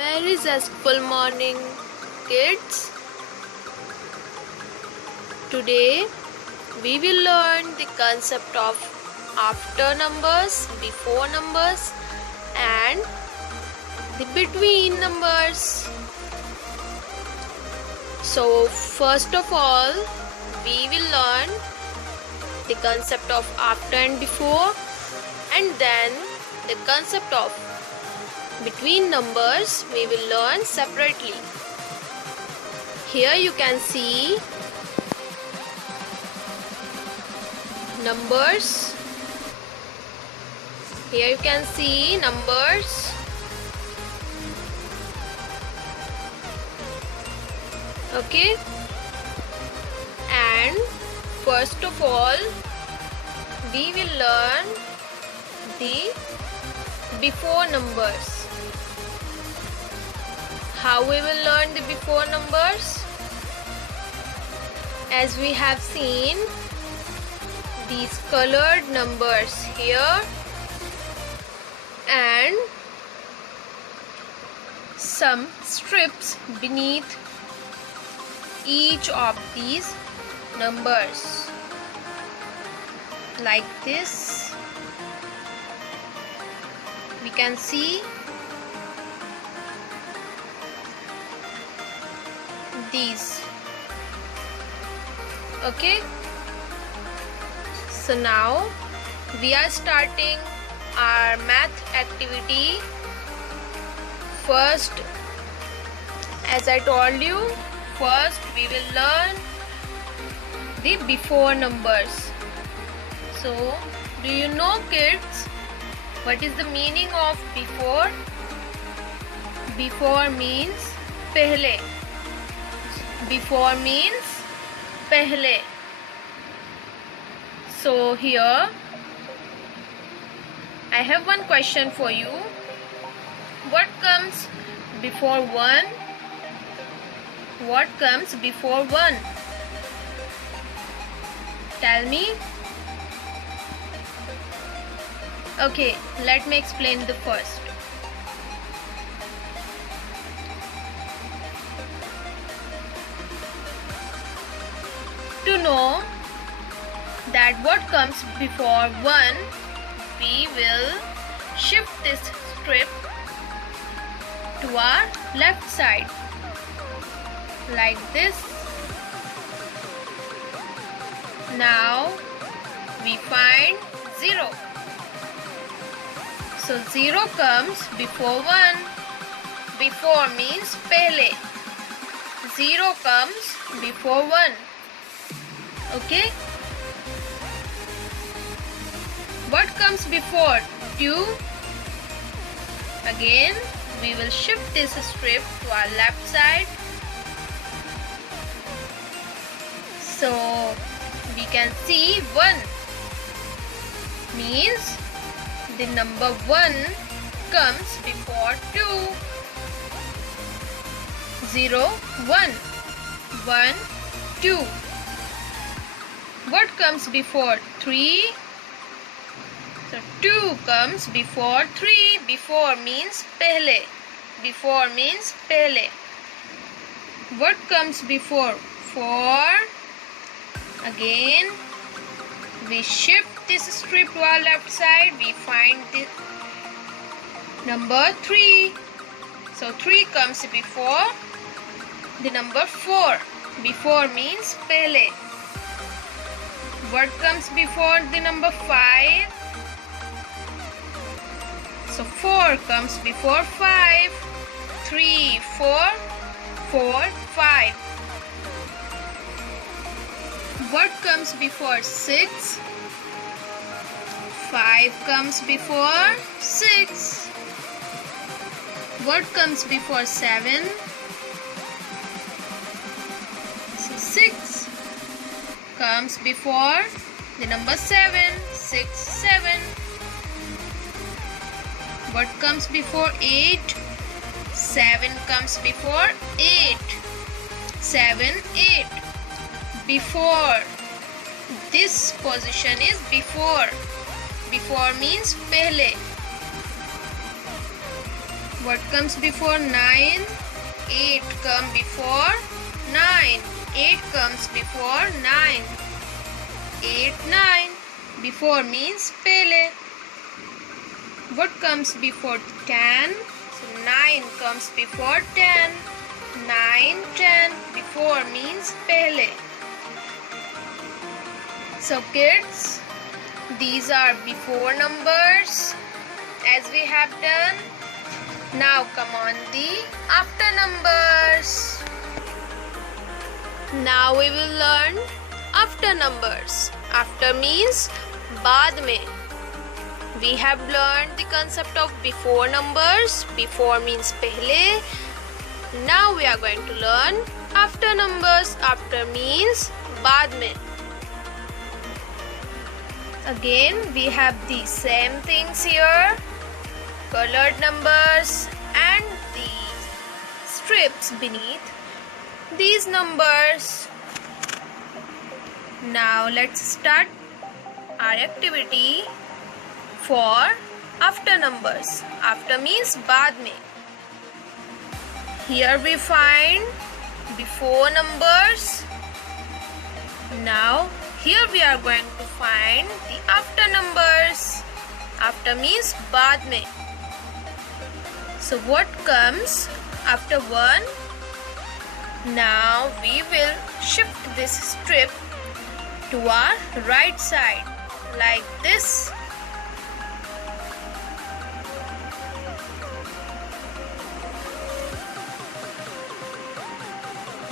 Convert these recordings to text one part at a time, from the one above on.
Very zestful morning, kids. Today we will learn the concept of after numbers, before numbers, and the between numbers. So first of all, we will learn the concept of after and before, and then the concept of between numbers we will learn separately. Here you can see numbers. Here you can see numbers. Okay, and first of all we will learn the before numbers. How we will learn the before numbers? As we have seen these colored numbers here and some strips beneath each of these numbers, like this. We can see these. Okay, so now we are starting our math activity. First, as I told you, first we will learn the before numbers. So do you know, kids, what is the meaning of before? Before means pehle. Before means pehle. So here I have one question for you. What comes before 1? What comes before 1? Tell me. Okay, let me explain the first. To know that what comes before 1, we will shift this strip to our left side, like this. Now we find 0. So 0 comes before 1. Before means pehle. 0 comes before 1. Okay. What comes before 2? Again, we will shift this strip to our left side. So we can see 1 means the number 1 comes before 2. 0, 1, 1, 2. What comes before 3? So 2 comes before 3. Before means pehle. Before means pehle. What comes before 4? Again, we shift this strip to our left side. We find the number 3. So 3 comes before the number 4. Before means pehle. What comes before the number 5? So 4 comes before 5. 3, 4, 4, 5. What comes before 6? 5 comes before 6. What comes before 7? So 6 comes before the number 7. 6, 7. What comes before 8? 7 comes before 8. 7, 8. Before. This position is before. Before means pehle. What comes before 9? 8 come before 9. 8 comes before 9. 8, 9. Before means pehle. What comes before 10? So 9 comes before 10. 9, 10. Before means pehle. So kids, these are before numbers as we have done. Now come on the after numbers. Now we will learn after numbers. After means baad mein. We have learned the concept of before numbers. Before means pehle. Now we are going to learn after numbers. After means baad mein. Again we have the same things here. Colored numbers and the strips beneath these numbers. Now let's start our activity for after numbers. After means baad mein. Here we find before numbers. Now here we are going to find the after numbers. After means baad mein. So what comes after 1? Now we will shift this strip to our right side like this.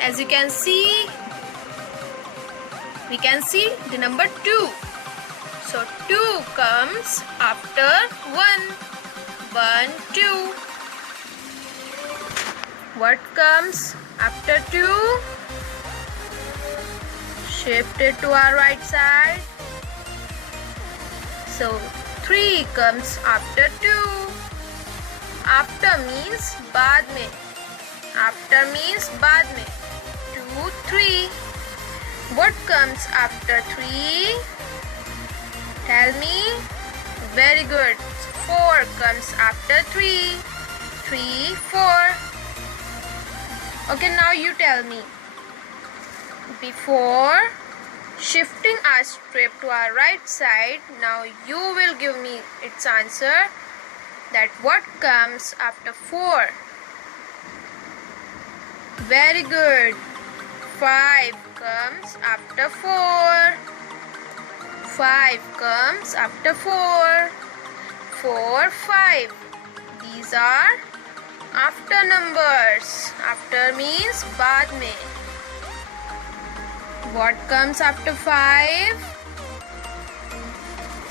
As you can see, we can see the number 2. So 2 comes after 1. 1, 2. What comes after 2? Shift it to our right side. So 3 comes after 2. After means baad mein. After means baad mein. 2, 3. What comes after 3? Tell me. Very good. 4 comes after 3. 3, 4. Okay, now you tell me. Before shifting our strip to our right side, now you will give me its answer. That what comes after 4? Very good. 5 comes after 4. 5 comes after 4. 4, 5. These are after numbers. After means baad mein. What comes after 5?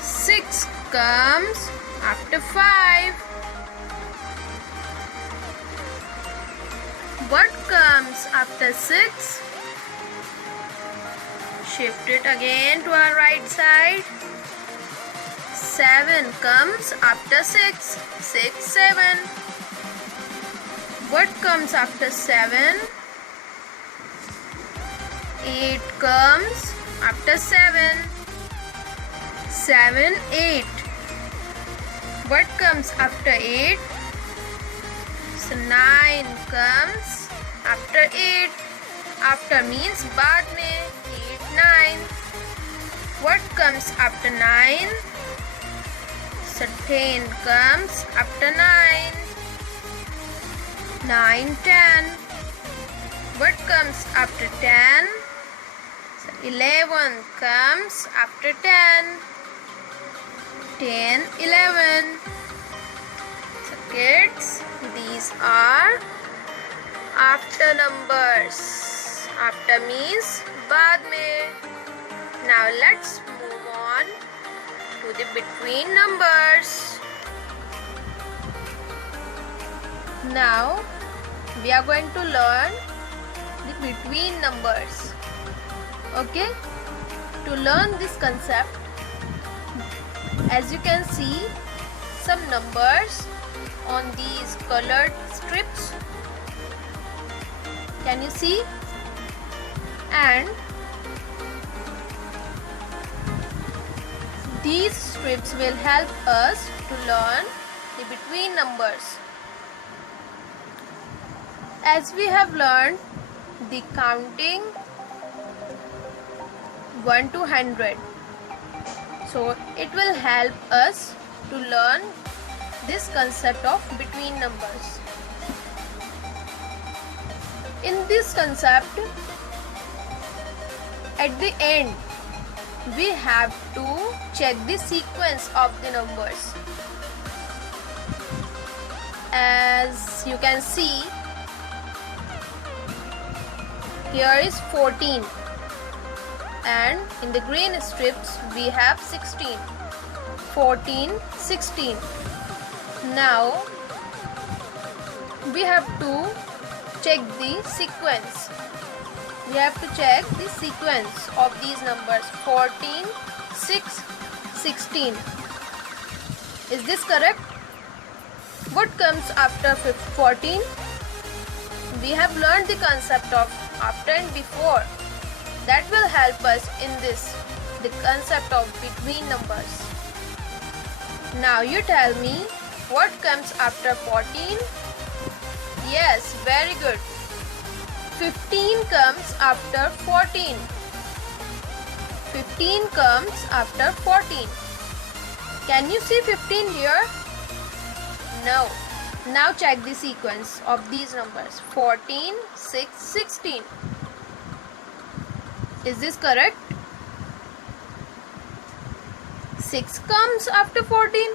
6 comes after 5. What comes after 6? Shift it again to our right side. 7 comes after 6. 6, 7. What comes after 7? 8 comes after 7. 7, 8. What comes after 8? So 9 comes after 8. After means baad mein. 8, 9. What comes after 9? So 10 comes after 9. 9, 10. What comes after 10? So 11 comes after 10. 10, 11. So kids, these are after numbers. After means baad mein. Now let's move on to the between numbers. Now we are going to learn the between numbers. Okay? To learn this concept, as you can see some numbers on these colored strips. Can you see? And these strips will help us to learn the between numbers. As we have learned the counting 1 to 100, so it will help us to learn this concept of between numbers. In this concept, at the end, we have to check the sequence of the numbers. As you can see, here is 14 and in the green strips we have 16. 14, 16. Now we have to check the sequence. We have to check the sequence of these numbers 14, 6, 16. Is this correct? What comes after 14? We have learned the concept of after and before. That will help us in this, the concept of between numbers. Now you tell me what comes after 14? Yes, very good. 15 comes after 14. 15 comes after 14. Can you see 15 here? No. Now check the sequence of these numbers 14, 6, 16. Is this correct? 6 comes after 14.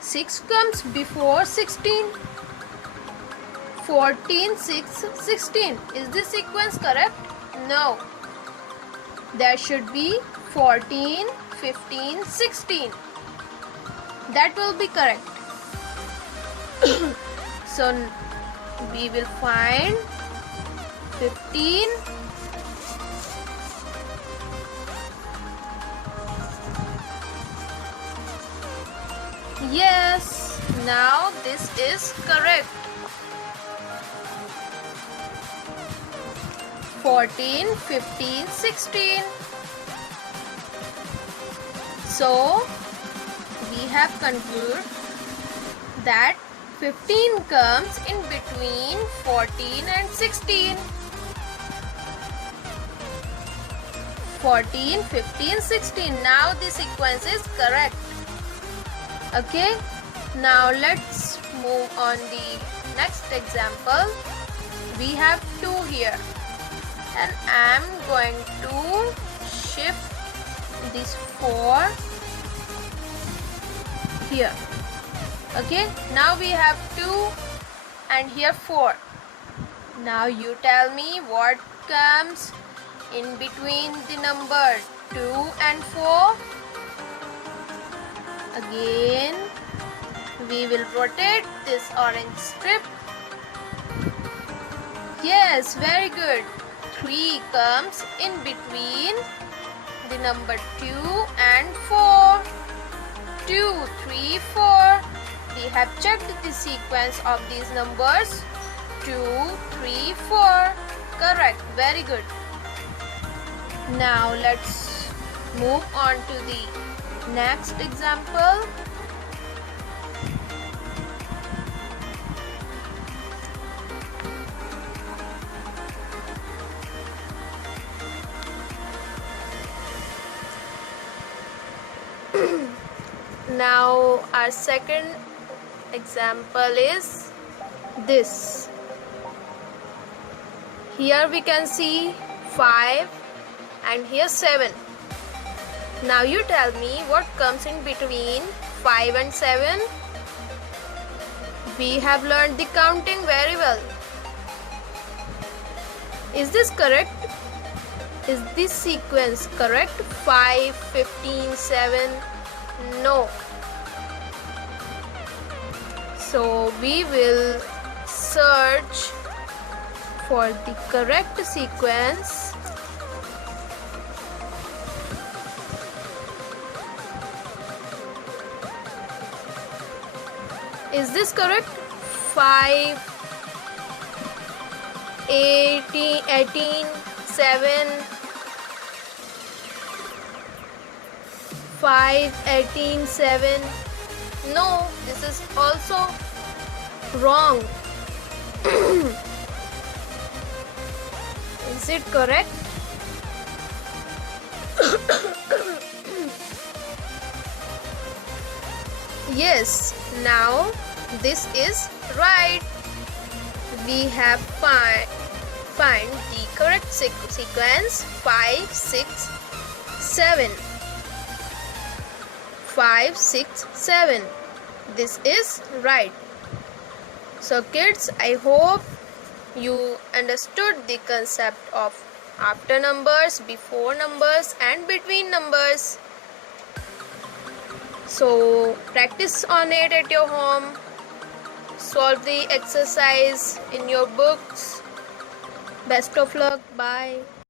6 comes before 16. 14, 6, 16. Is this sequence correct? No. There should be 14, 15, 16. That will be correct. So we will find 15, yes, now this is correct. 14, 15, 16. So we have concluded that 15 comes in between 14 and 16. 14, 15, 16. Now the sequence is correct. Okay. Now let's move on the next example. We have 2 here. And I am going to shift this 4 here. Okay, now we have 2 and here 4. Now you tell me what comes in between the number 2 and 4. Again, we will rotate this orange strip. Yes, very good. 3 comes in between the number 2 and 4. 2, 3, 4. We have checked the sequence of these numbers 2, 3, 4. Correct. Very good. Now let's move on to the next example. Now our second example is this. Here we can see 5 and here 7. Now you tell me what comes in between 5 and 7. We have learned the counting very well. Is this correct? Is this sequence correct? 5, 15, 7. No. So we will search for the correct sequence. Is this correct? 5, 18, 7, 5, 18, 7. No, this is also wrong. Is it correct? Yes, now this is right. We have find the correct sequence 5, 6, 7. 5, 6, 7. This is right. So kids, I hope you understood the concept of after numbers, before numbers and between numbers. So practice on it at your home. Solve the exercise in your books. Best of luck. Bye.